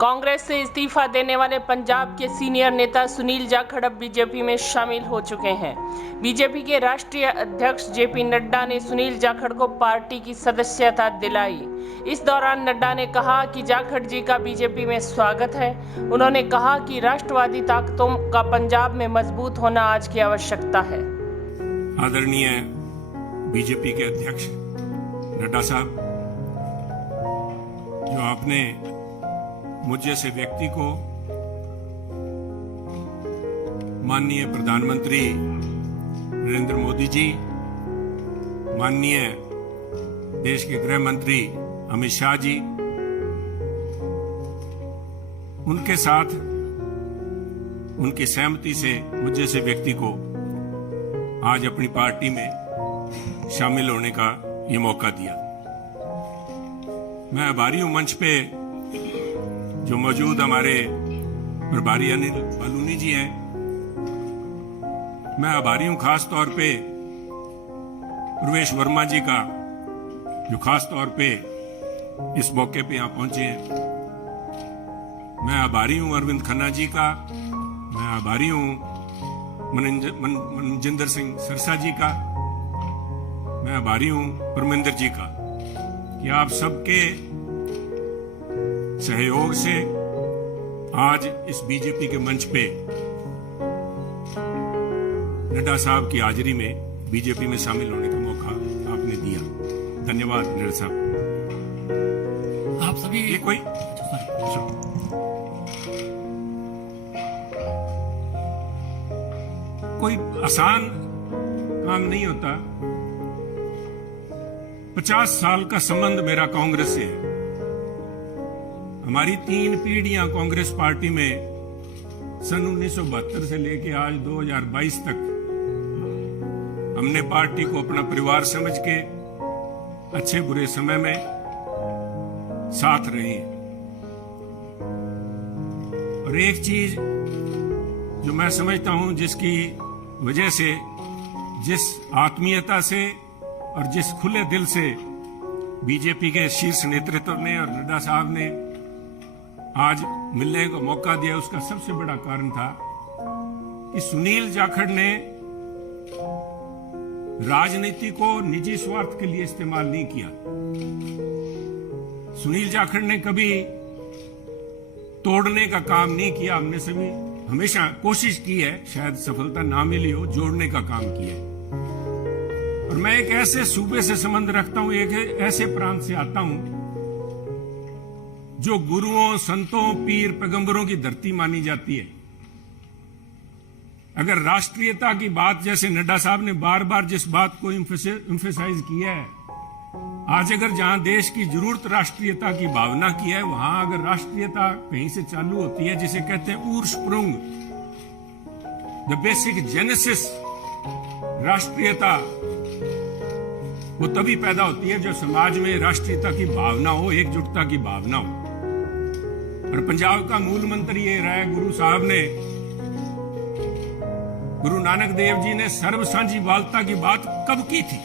कांग्रेस से इस्तीफा देने वाले पंजाब के सीनियर नेता सुनील जाखड़ अब बीजेपी में शामिल हो चुके हैं। बीजेपी के राष्ट्रीय अध्यक्ष जेपी नड्डा ने सुनील जाखड़ को पार्टी की सदस्यता दिलाई। इस दौरान नड्डा ने कहा कि जाखड़ जी का बीजेपी में स्वागत है। उन्होंने कहा कि राष्ट्रवादी ताकतों का पंजाब में मजबूत होना आज की आवश्यकता है। आदरणीय बीजेपी के अध्यक्ष नड्डा साहब, जो आपने मुझ जैसे व्यक्ति को माननीय प्रधानमंत्री नरेंद्र मोदी जी, माननीय देश के गृह मंत्री अमित शाह जी, उनके साथ उनकी सहमति से मुझ जैसे व्यक्ति को आज अपनी पार्टी में शामिल होने का ये मौका दिया। मैं आभारी हूं मंच पे जो मौजूद हमारे प्रभारी अनिल बलूनी जी हैं। मैं आभारी हूं खास तौर पे प्रवेश वर्मा जी का, जो खास तौर पे इस मौके पे यहां पहुंचे हैं। मैं आभारी हूं अरविंद खन्ना जी का। मैं आभारी हूं मनजिंदर सिंह सरसा जी का। मैं आभारी हूं परमिंदर जी का कि आप सबके सहयोग से आज इस बीजेपी के मंच पे नड्डा साहब की हाजिरी में बीजेपी में शामिल होने का मौका आपने दिया। धन्यवाद नड्डा साहब। आप सभी ये कोई आसान काम नहीं होता। 50 साल का संबंध मेरा कांग्रेस से है। हमारी 3 पीढ़ियां कांग्रेस पार्टी में सन 1972 से लेके आज 2022 तक हमने पार्टी को अपना परिवार समझ के अच्छे बुरे समय में साथ रहे हैं। और एक चीज जो मैं समझता हूं, जिसकी वजह से, जिस आत्मीयता से और जिस खुले दिल से बीजेपी के शीर्ष नेतृत्व ने और नड्डा साहब ने आज मिलने का मौका दिया, उसका सबसे बड़ा कारण था कि सुनील जाखड़ ने राजनीति को निजी स्वार्थ के लिए इस्तेमाल नहीं किया। सुनील जाखड़ ने कभी तोड़ने का काम नहीं किया। हमने सभी हमेशा कोशिश की है, शायद सफलता ना मिली हो, जोड़ने का काम किया है। और मैं एक ऐसे सूबे से संबंध रखता हूं, एक ऐसे प्रांत से आता हूं जो गुरुओं, संतों, पीर, पैगंबरों की धरती मानी जाती है। अगर राष्ट्रीयता की बात, जैसे नड्डा साहब ने बार बार जिस बात को एम्फेसाइज किया है, आज अगर जहां देश की जरूरत राष्ट्रीयता की भावना की है, वहां अगर राष्ट्रीयता कहीं से चालू होती है, जिसे कहते हैं उर्स्प्रुंग, द बेसिक जेनेसिस, राष्ट्रीयता वो तभी पैदा होती है जब समाज में राष्ट्रीयता की भावना हो, एकजुटता की भावना हो। और पंजाब का मूल मंत्र ये रहा है, गुरु साहब ने, गुरु नानक देव जी ने सर्व साझी वालता की बात कब की थी?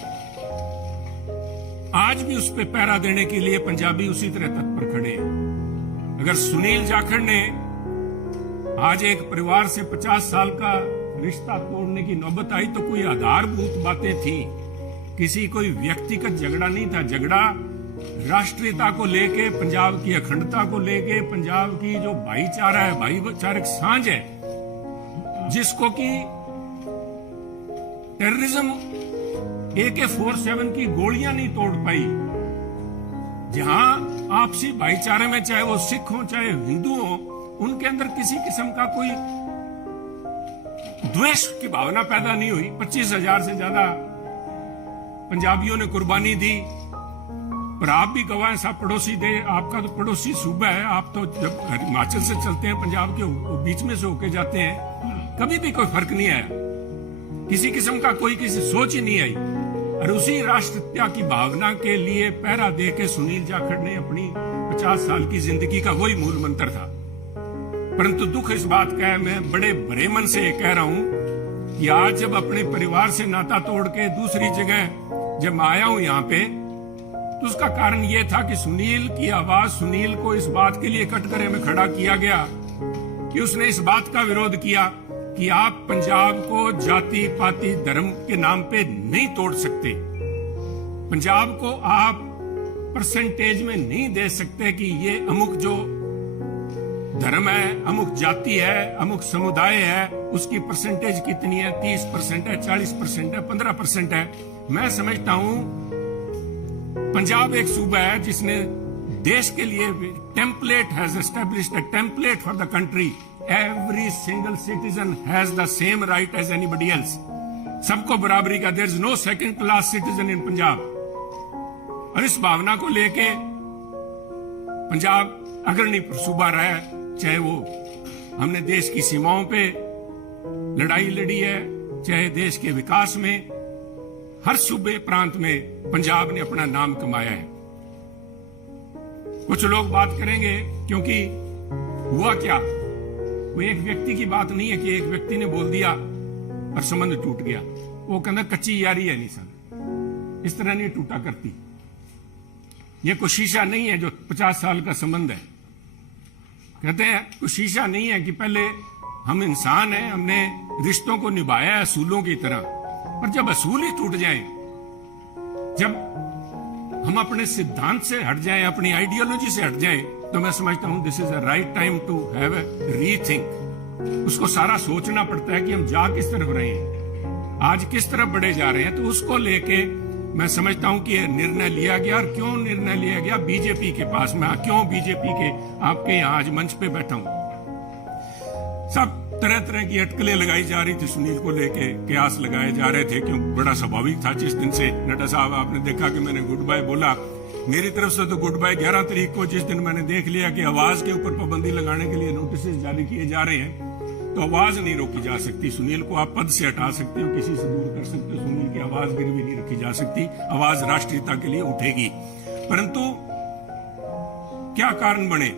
आज भी उस पर पहरा देने के लिए पंजाबी उसी तरह तत्पर खड़े हैं। अगर सुनील जाखड़ ने आज एक परिवार से 50 साल का रिश्ता तोड़ने की नौबत आई तो कोई आधारभूत बातें थी, किसी कोई व्यक्तिगत झगड़ा नहीं था। झगड़ा राष्ट्रीयता को लेके, पंजाब की अखंडता को लेके, पंजाब की जो भाईचारा है, भाईचारक सांझ है, जिसको कि टेररिज्म AK-47 की गोलियां नहीं तोड़ पाई। जहां आपसी भाईचारे में, चाहे वो सिख हो चाहे हिंदू हो, उनके अंदर किसी किस्म का कोई द्वेष की भावना पैदा नहीं हुई। 25,000 से ज्यादा पंजाबियों ने कुर्बानी दी। पर आप भी गवाह, सब पड़ोसी दे, आपका तो पड़ोसी सूबा है। आप तो जब हिमाचल से चलते हैं, पंजाब के बीच में से होके जाते हैं, कभी भी कोई फर्क नहीं आया। किसी किस्म का कोई किसी सोच ही नहीं आई। और उसी राष्ट्रीयता की भावना के लिए पहरा दे के सुनील जाखड़ ने अपनी 50 साल की जिंदगी का वही मूल मंत्र था। परंतु दुख इस बात का है, मैं बड़े भरे मन से कह रहा हूं कि आज जब अपने परिवार से नाता तोड़ के दूसरी जगह जब मैं आया हूं यहाँ पे, तो उसका कारण यह था कि सुनील की आवाज, सुनील को इस बात के लिए कटघरे में खड़ा किया गया कि उसने इस बात का विरोध किया कि आप पंजाब को जाति पाति धर्म के नाम पे नहीं तोड़ सकते। पंजाब को आप परसेंटेज में नहीं दे सकते कि ये अमुक जो धर्म है, अमुक जाति है, अमुक समुदाय है, उसकी परसेंटेज कितनी है, 30% है, 40% है, 15% है। मैं समझता हूं पंजाब एक सूबा है जिसने देश के लिए template has established a template for the country. Every single citizen has the same right as anybody else. सबको बराबरी का, there is no second class citizen in Punjab. और इस भावना को लेके पंजाब अग्रणी सूबा रहा है, चाहे वो हमने देश की सीमाओं पे लड़ाई लड़ी है, चाहे देश के विकास में, हर सूबे प्रांत में पंजाब ने अपना नाम कमाया है। कुछ लोग बात करेंगे क्योंकि हुआ क्या, वो एक व्यक्ति की बात नहीं है कि एक व्यक्ति ने बोल दिया और संबंध टूट गया। वो कहना कच्ची यारी है, नहीं सर, इस तरह नहीं टूटा करती। ये कोई शीशा नहीं है जो 50 साल का संबंध है। कहते हैं कोई शीशा नहीं है कि पहले हम इंसान हैं, हमने रिश्तों को निभाया है असूलों की तरह, पर जब असूल ही टूट जाएं, जब हम अपने सिद्धांत से हट जाएं, अपनी आइडियोलॉजी से हट जाएं, तो मैं समझता हूं this is a right time to have a rethink. उसको सारा सोचना पड़ता है कि हम जा किस तरफ रहे हैं, आज किस तरफ बढ़े जा रहे हैं। तो उसको लेके मैं समझता हूं कि यह निर्णय लिया गया। और क्यों निर्णय लिया गया, बीजेपी के पास, मैं क्यों बीजेपी के आपके यहां आज मंच पे बैठा हूं। सब तरह तरह की अटकलें लगाई जा रही थी सुनील को लेके, कयास लगाए जा रहे थे, क्यों बड़ा स्वाभाविक था। जिस दिन से नड्डा साहब आपने देखा कि मैंने गुड बाय बोला, मेरी तरफ से तो गुड बाय 11 तारीख को, जिस दिन मैंने देख लिया कि आवाज के ऊपर पाबंदी लगाने के लिए नोटिस जारी किए जा रहे हैं, तो आवाज नहीं रोकी जा सकती। सुनील को आप पद से हटा सकते हो, किसी से दूर कर सकते हो, सुनील की आवाज गिरवी नहीं रखी जा सकती। आवाज राष्ट्रीयता के लिए उठेगी। परंतु क्या कारण बने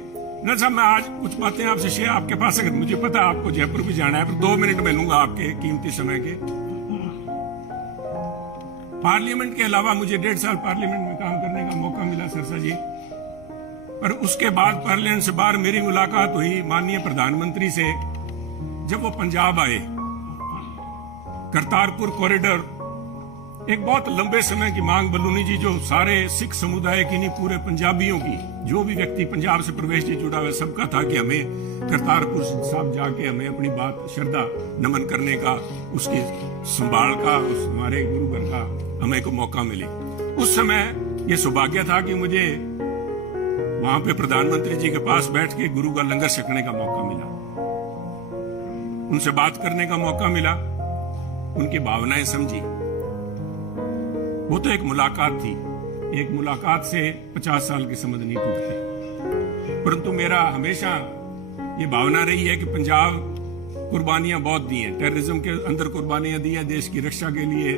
न साहब, मैं आज कुछ बातें आपसे शेयर, आपके पास अगर मुझे पता है आपको जयपुर भी जाना है, पर 2 मिनट में लूंगा आपके कीमती समय के। पार्लियामेंट के अलावा मुझे 1.5 साल पार्लियामेंट में काम करने का मौका मिला सरसा जी, पर उसके बाद पार्लियामेंट से बाहर मेरी मुलाकात हुई माननीय प्रधानमंत्री से जब वो पंजाब आए। करतारपुर कॉरिडोर एक बहुत लंबे समय की मांग, बलूनी जी, जो सारे सिख समुदाय की नहीं, पूरे पंजाबियों की, जो भी व्यक्ति पंजाब से प्रवेश से जुड़ा हुआ, सबका था कि हमें करतारपुर साहब जाके हमें अपनी बात श्रद्धा नमन करने का, उसकी संभाल का, उस हमारे गुरु घर का हमें को मौका मिले। उस समय यह सौभाग्य था कि मुझे वहां पे प्रधानमंत्री जी के पास बैठ के गुरु का लंगर छकने का मौका मिला, उनसे बात करने का मौका मिला, उनकी भावनाएं समझी। वो तो एक मुलाकात थी, एक मुलाकात से 50 साल के संबंध नहीं टूटते। परंतु मेरा हमेशा ये भावना रही है कि पंजाब कुर्बानियां बहुत दी हैं, टेररिज्म के अंदर कुर्बानियां दी है, देश की रक्षा के लिए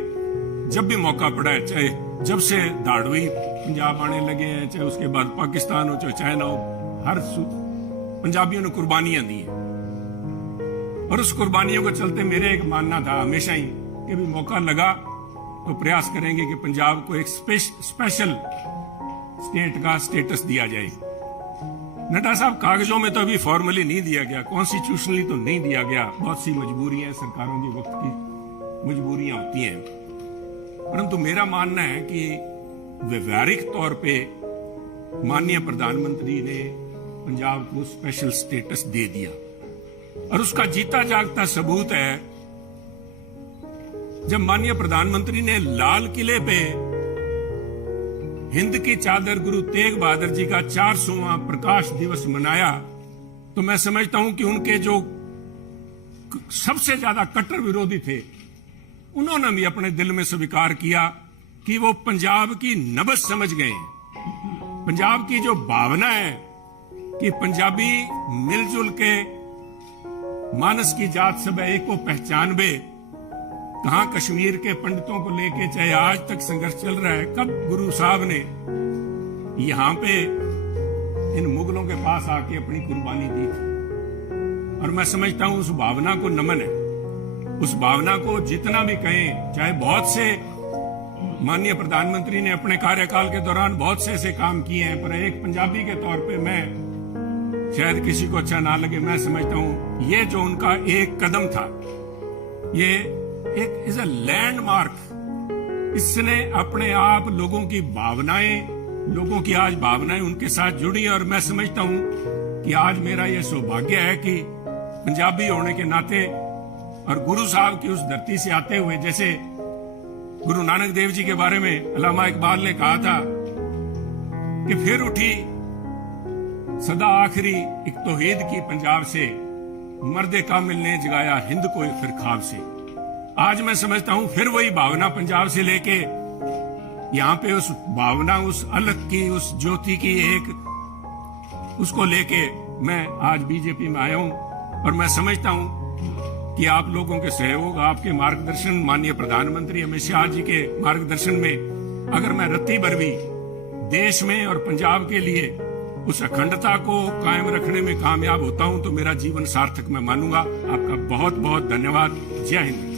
जब भी मौका पड़ा है, चाहे जब से धाड़वी पंजाब आने लगे हैं, चाहे उसके बाद पाकिस्तान हो, चाहे चाइना हो, हर पंजाबियों ने कुर्बानियां दी हैं। और उस कुर्बानियों को चलते मेरे एक मानना था हमेशा ही कि भी मौका लगा तो प्रयास करेंगे कि पंजाब को एक स्पेशल स्टेट का स्टेटस दिया जाए। नड्डा साहब, कागजों में तो अभी फॉर्मली नहीं दिया गया, कॉन्स्टिट्यूशनली तो नहीं दिया गया, बहुत सी मजबूरियां, सरकारों की वक्त की मजबूरियां होती हैं। परंतु मेरा मानना है कि व्यवहारिक तौर पे माननीय प्रधानमंत्री ने पंजाब को स्पेशल स्टेटस दे दिया। और उसका जीता जागता सबूत है जब माननीय प्रधानमंत्री ने लाल किले पे हिंद की चादर गुरु तेग बहादुर जी का 400वां प्रकाश दिवस मनाया, तो मैं समझता हूं कि उनके जो सबसे ज्यादा कट्टर विरोधी थे, उन्होंने भी अपने दिल में स्वीकार किया कि वो पंजाब की नब्ज समझ गए। पंजाब की जो भावना है कि पंजाबी मिलजुल के मानस की जात सब एक को पहचान बे, कहां कश्मीर के पंडितों को लेके चाहे आज तक संघर्ष चल रहा है, कब गुरु साहब ने यहां पे इन मुगलों के पास आके अपनी कुर्बानी दी थी। और मैं समझता हूं उस भावना को नमन है, उस भावना को जितना भी कहें, चाहे बहुत से माननीय प्रधानमंत्री ने अपने कार्यकाल के दौरान बहुत से ऐसे काम किए हैं, पर एक पंजाबी के तौर पे मैं, शायद किसी को अच्छा ना लगे, मैं समझता हूं ये जो उनका एक कदम था, ये एक इज अ लैंडमार्क। इसने अपने आप लोगों की आज भावनाएं उनके साथ जुड़ी, और मैं समझता हूं कि आज मेरा ये सौभाग्य है कि पंजाबी होने के नाते और गुरु साहब की उस धरती से आते हुए, जैसे गुरु नानक देव जी के बारे में अल्लामा इकबाल ने कहा था कि फिर उठी सदा आखिरी एक तौहीद की पंजाब से, मर्दे कामिल ने जगाया हिंद को फिर ख्वाब से। आज मैं समझता हूं फिर वही भावना पंजाब से लेके यहाँ पे उस भावना, उस अलग की, उस ज्योति की एक, उसको लेके मैं आज बीजेपी में आया हूं। और मैं समझता हूं कि आप लोगों के सहयोग, आपके मार्गदर्शन, माननीय प्रधानमंत्री अमित शाह जी के मार्गदर्शन में अगर मैं रत्ती भर भी देश में और पंजाब के लिए उस अखंडता को कायम रखने में कामयाब होता हूं तो मेरा जीवन सार्थक मैं मानूंगा। आपका बहुत बहुत धन्यवाद। जय हिंद।